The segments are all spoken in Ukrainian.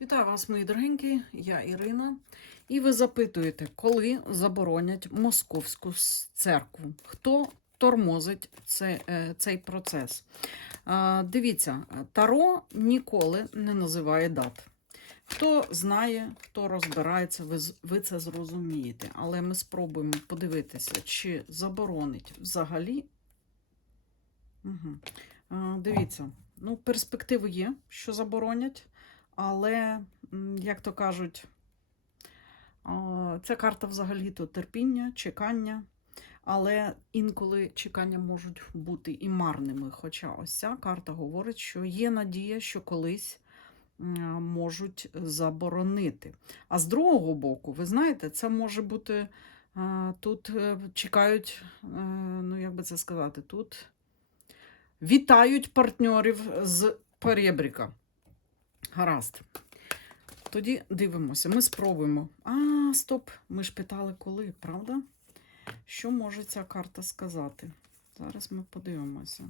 Вітаю вас, мої дорогенькі, я Ірина. І ви запитуєте, коли заборонять московську церкву? Хто тормозить це, е, цей процес? Дивіться, Таро ніколи не називає дат. Хто знає, хто розбирається, ви, ви це зрозумієте. Але ми спробуємо подивитися, чи заборонить взагалі. Угу. Дивіться, ну, перспективи є, що заборонять. Але, як то кажуть, ця карта взагалі-то терпіння, чекання. Але інколи чекання можуть бути і марними. Хоча ось ця карта говорить, що є надія, що колись можуть заборонити. А з другого боку, ви знаєте, це може бути тут е, чекають, е, ну як би це сказати, тут вітають партнерів з перебріка. Гаразд. Тоді дивимося, ми спробуємо. А, стоп, ми ж питали, коли, правда? Що може ця карта сказати? Зараз ми подивимося.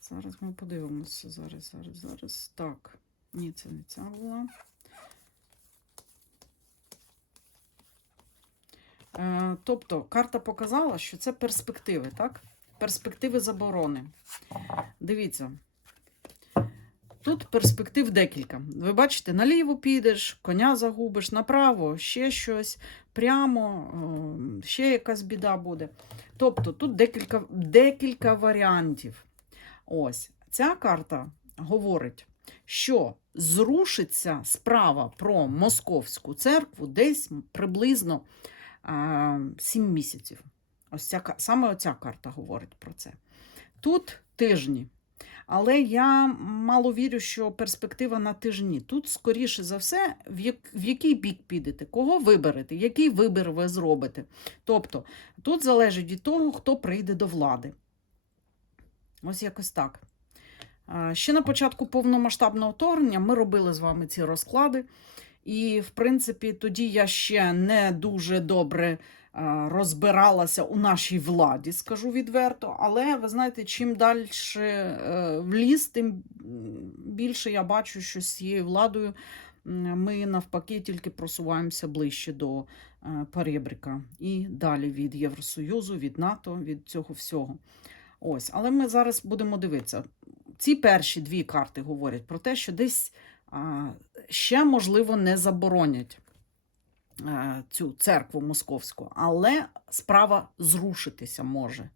Зараз ми подивимося. Зараз, зараз, зараз. Так. Ні, це не ця була. Е, тобто, карта показала, що це перспективи, так? Перспективи заборони. Дивіться. Тут перспектив декілька. Ви бачите, наліво підеш, коня загубиш, направо ще щось, прямо ще якась біда буде. Тобто тут декілька, декілька варіантів. Ось ця карта говорить, що зрушиться справа про московську церкву десь приблизно е, 7 місяців. Ось ця, саме оця карта говорить про це. Тут тижні. Але я мало вірю, що перспектива на тижні. Тут, скоріше за все, в, як, в який бік підете, кого виберете, який вибір ви зробите. Тобто, тут залежить від того, хто прийде до влади. Ось якось так. Ще на початку повномасштабного вторгнення ми робили з вами ці розклади. І, в принципі, тоді я ще не дуже добре розбиралася у нашій владі, скажу відверто. Але ви знаєте, чим далі в ліс, тим більше я бачу, що з цією владою ми навпаки тільки просуваємося ближче до е, перебріка і далі від Євросоюзу, від НАТО, від цього всього. Ось, але ми зараз будемо дивитися. Ці перші дві карти говорять про те, що десь ще, можливо, не заборонять е, цю церкву московську, але справа зрушитися може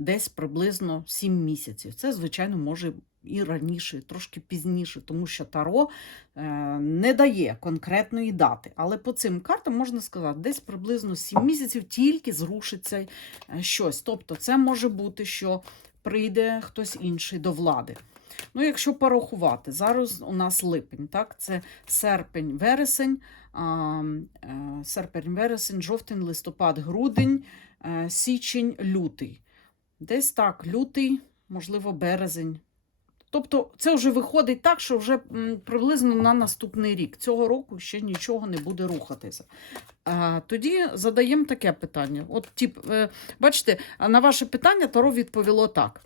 десь приблизно 7 місяців. Це, звичайно, може і раніше, трошки пізніше, тому що Таро е, не дає конкретної дати. Але по цим картам можна сказати, десь приблизно 7 місяців тільки зрушиться е, щось. Тобто, це може бути, що прийде хтось інший до влади. Ну, якщо порахувати, зараз у нас липень, так? Це серпень, вересень, е, серпень, вересень, жовтень, листопад, грудень, е, січень, лютий. Десь так, лютий, можливо, березень. Тобто це вже виходить так, що вже приблизно на наступний рік. Цього року ще нічого не буде рухатися. А, тоді задаємо таке питання. От, тип, е, бачите, на ваше питання Таро відповіло так.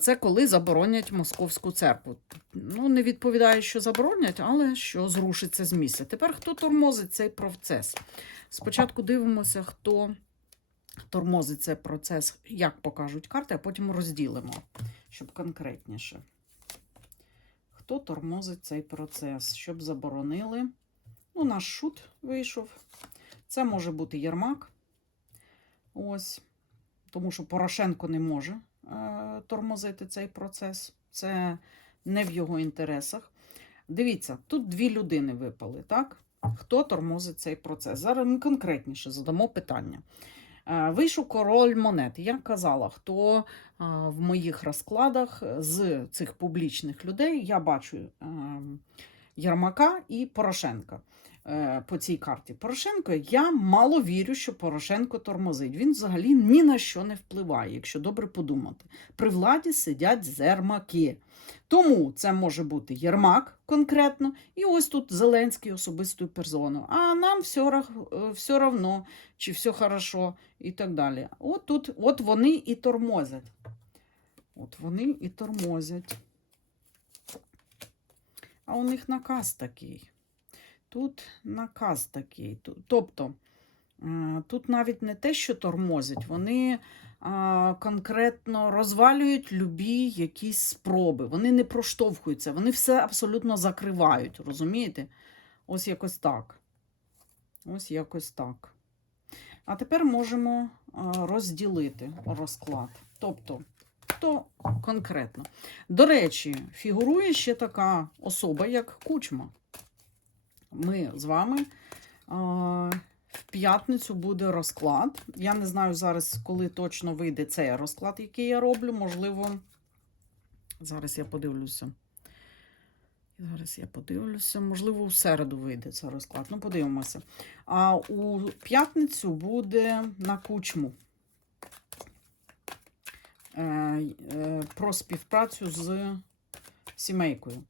Це коли заборонять московську церкву. Ну, не відповідає, що заборонять, але що зрушиться з місця. Тепер хто тормозить цей процес? Спочатку дивимося, хто тормозить цей процес, як покажуть карти, а потім розділимо, щоб конкретніше. Хто тормозить цей процес, щоб заборонили? Ну, наш шут вийшов. Це може бути Єрмак. Ось. Тому що Порошенко не може е, тормозити цей процес. Це не в його інтересах. Дивіться, тут дві людини випали, так? Хто тормозить цей процес? Зараз ми конкретніше задамо питання. Е, Вийшов король монет. Я казала, хто е, в моїх розкладах з цих публічних людей я бачу ярмака Єрмака і Порошенка по цій карті. Порошенко, я мало вірю, що Порошенко тормозить. Він взагалі ні на що не впливає, якщо добре подумати. При владі сидять зермаки. Тому це може бути Єрмак конкретно, і ось тут Зеленський особистою персоною. А нам все, е, все равно, чи все хорошо, і так далі. От тут, от вони і тормозять. От вони і тормозять. А у них наказ такий. Тут наказ такий. Тобто, тут навіть не те, що тормозять, вони конкретно розвалюють любі якісь спроби. Вони не проштовхуються, вони все абсолютно закривають. Розумієте? Ось якось так. Ось якось так. А тепер можемо розділити розклад. Тобто, хто конкретно. До речі, фігурує ще така особа, як кучма. Ми з вами в п'ятницю буде розклад. Я не знаю зараз, коли точно вийде цей розклад, який я роблю. Можливо, зараз я подивлюся. Зараз я подивлюся. Можливо, у середу вийде цей розклад. Ну, подивимося. А у п'ятницю буде на кучму. Е, е, про співпрацю з сімейкою.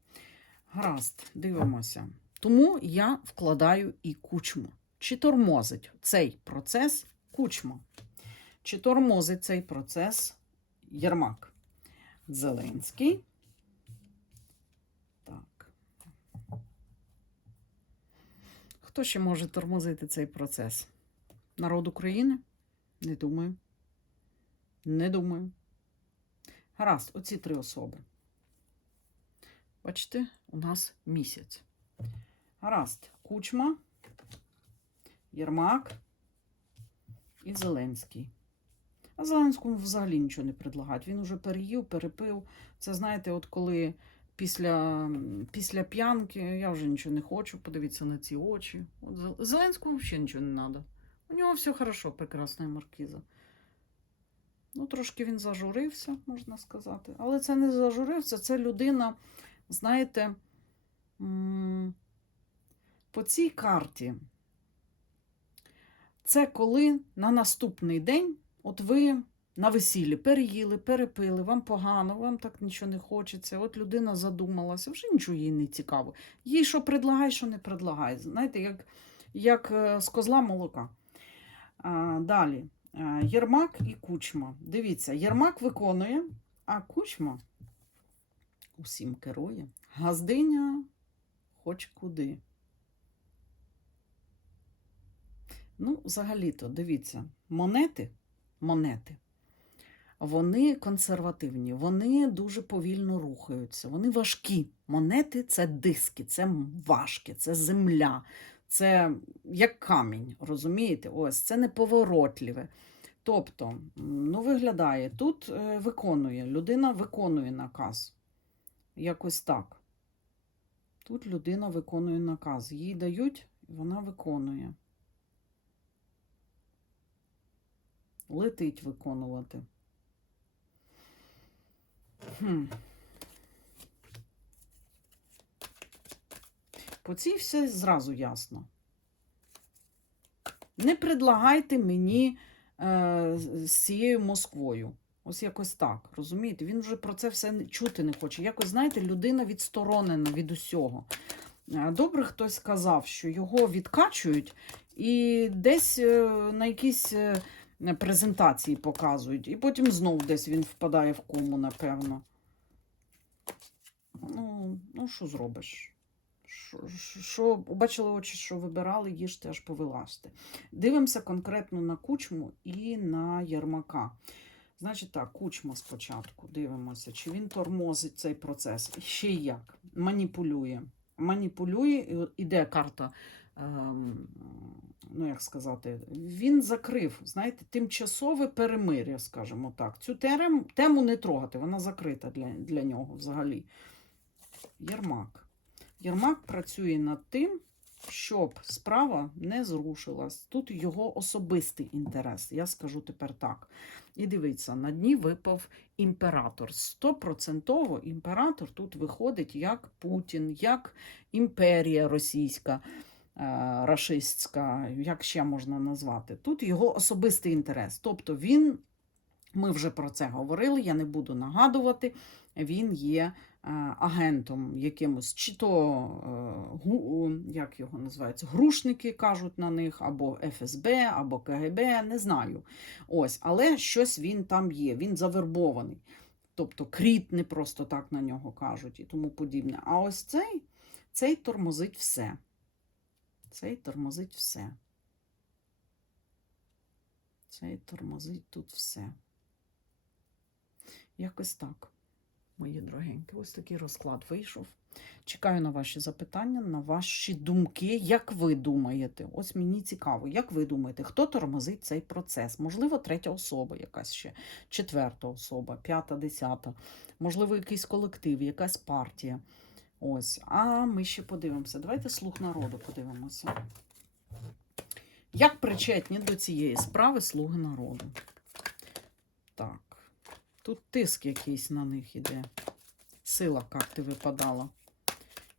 Гаразд, дивимося. Тому я вкладаю і кучму. Чи тормозить цей процес кучма? Чи тормозить цей процес Єрмак? Зеленський. Так. Хто ще може тормозити цей процес? Народ України? Не думаю. Не думаю. Гаразд, оці три особи. Бачите, у нас місяць. Гаразд, Кучма, Єрмак і Зеленський. А Зеленському взагалі нічого не предлагають. Він уже переїв, перепив. Це знаєте, от коли після, після п'янки я вже нічого не хочу, подивіться на ці очі. От Зеленському взагалі нічого не треба. У нього все хорошо, прекрасна маркіза. Ну, трошки він зажурився, можна сказати. Але це не зажурився, це людина, знаєте, по цій карті. Це коли на наступний день, от ви на весіллі переїли, перепили, вам погано, вам так нічого не хочеться. От людина задумалася, вже нічого їй не цікаво. Їй що предлагай, що не предлагай. Знаєте, як, як е, з козла молока. А, далі. Єрмак і кучма. Дивіться, Єрмак виконує, а кучма усім керує. Газдиня хоч куди. Ну, взагалі-то, дивіться, монети, монети, вони консервативні, вони дуже повільно рухаються, вони важкі. Монети це диски, це важкі, це земля, це як камінь, розумієте? Ось це неповоротливе. Тобто, ну, виглядає, тут е, виконує, людина виконує наказ. Якось так. Тут людина виконує наказ. Їй дають, вона виконує. Летить виконувати. Хм. По цій все зразу ясно. Не предлагайте мені е, з цією Москвою. Ось якось так. Розумієте? Він вже про це все чути не хоче. Якось, знаєте, людина відсторонена від усього. Е, Добре, хтось сказав, що його відкачують і десь е, на якійсь е, презентації показують, і потім знов десь він впадає в кому, напевно. Ну, ну що зробиш? Що- бачили очі, що вибирали, їжте аж повилазьте. Дивимося конкретно на кучму і на Єрмака. Значить так, кучма спочатку. Дивимося, чи він тормозить цей процес. Ще як. Маніпулює. Маніпулює, іде карта. Ем, ну, як сказати, він закрив, знаєте, тимчасове перемир'я, скажімо так. Цю терем, тему не трогати, вона закрита для, для нього взагалі. Єрмак. Єрмак працює над тим, щоб справа не зрушилась. Тут його особистий інтерес, я скажу тепер так. І дивіться, на дні випав імператор. Стопроцентово імператор тут виходить як Путін, як імперія російська, рашистська, як ще можна назвати. Тут його особистий інтерес. Тобто він, ми вже про це говорили, я не буду нагадувати, він є е, агентом якимось, чи то е, як його називається, грушники кажуть на них, або ФСБ, або КГБ, не знаю. Ось, але щось він там є, він завербований. Тобто кріт не просто так на нього кажуть і тому подібне. А ось цей Цей тормозить все. Цей тормозить все. Цей тормозить тут все. Якось так, мої дорогенькі. Ось такий розклад вийшов. Чекаю на ваші запитання, на ваші думки. Як ви думаєте? Ось мені цікаво, як ви думаєте, хто тормозить цей процес? Можливо, третя особа якась ще, четверта особа, п'ята, десята, можливо, якийсь колектив, якась партія. Ось. А ми ще подивимося. Давайте слух народу подивимося. Як причетні до цієї справи слуги народу? Так. Тут тиск якийсь на них іде. Сила карти випадала.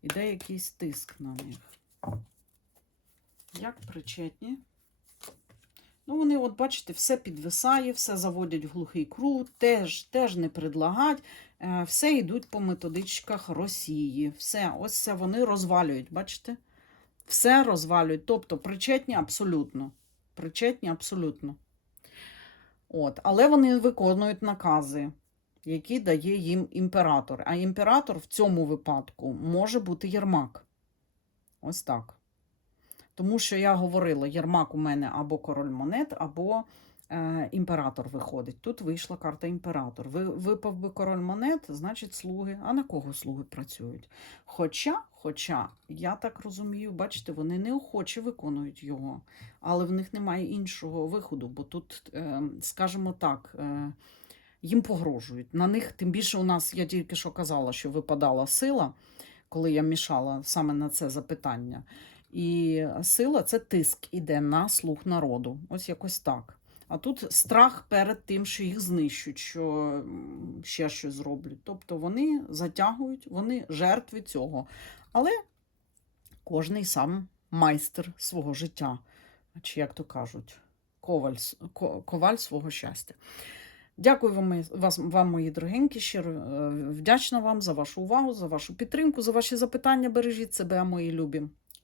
Іде якийсь тиск на них. Як причетні? Ну, вони, от бачите, все підвисає, все заводять в глухий круг, теж, теж не предлагать. Е, Все йдуть по методичках Росії. Все, ось це вони розвалюють, бачите? Все розвалюють. Тобто причетні абсолютно. Причетні абсолютно. От. Але вони виконують накази, які дає їм імператор. А імператор в цьому випадку може бути Єрмак. Ось так. Тому що я говорила, Єрмак у мене або король монет, або е, імператор виходить. Тут вийшла карта імператор. Ви, випав би король монет, значить слуги. А на кого слуги працюють? Хоча, хоча, я так розумію, бачите, вони неохоче виконують його, але в них немає іншого виходу, бо тут, е, скажімо так, е, їм погрожують. На них, тим більше у нас, я тільки що казала, що випадала сила, коли я мішала саме на це запитання. І сила це тиск іде на слух народу. Ось якось так. А тут страх перед тим, що їх знищуть, що ще щось зроблять. Тобто вони затягують, вони жертви цього. Але кожний сам майстер свого життя, чи як то кажуть, коваль, коваль свого щастя. Дякую вам, вам, мої дорогенькі. Щиро е, вдячна вам за вашу увагу, за вашу підтримку, за ваші запитання. Бережіть себе, мої любі,